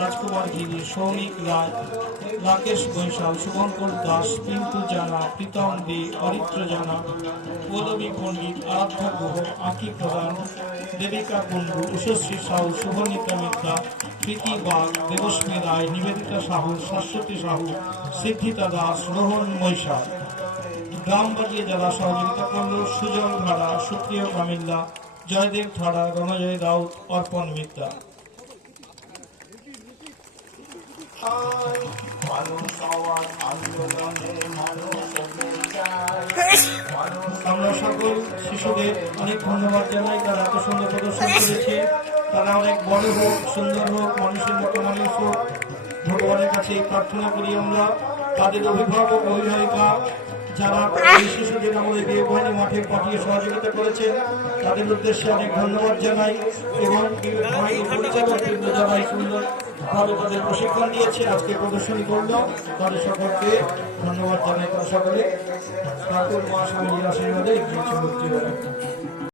রাজকুমার গিরি, সৌমিক রায়, রাকেশ বৈশাল, শুভঙ্কর দাস, পিন্টু জানা, প্রীতম দে, অরিত্র জানা, পৌলমী পণ্ডিত, আরাধ্যা গুহ, আঁকি প্রধান, দেবিকা কুণ্ডু, উষশ্রী সাহু, শুভনীতা মিত্রা, প্রীতি বাগ, দেবস্মী রায়, নিবেদিতা সাহু, শাশ্বতী সাহু, সিদ্ধিতা দাস, রোহন মৈশা। গ্রাম বাজিয়ে যারা সহযোগিতা করল: সুজল ধারা, সুপ্রিয় কামিল্লা, জয়দেব ধারা, রণজয় রাউত, অর্পণ মিত্রা। আমরা সকল শিশুদের অনেক ধন্যবাদ জানাই, তারা এত সুন্দর প্রদর্শন করেছে। তারা অনেক বড় হোক, সুন্দর হোক, মানুষের মতো মানুষ হোক, ভগবানের কাছে প্রার্থনা করি আমরা। তাদের অভিভাবক অভিভাবিকা যারা এই শিশুদের আমাদের দেববাহিনী মাঠে পাঠিয়ে সহযোগিতা করেছেন, তাদের উদ্দেশ্যে অনেক ধন্যবাদ জানাই। এবং পরিচালকবৃন্দ যারা এই সুন্দরভাবে তাদের প্রশিক্ষণ দিয়েছে, আজকে প্রদর্শনী করলো, তাদের সকলকে ধন্যবাদ জানাই। তারা সকলে ঠাকুর মা স্বামীর আশীর্বাদে এগিয়ে চলতে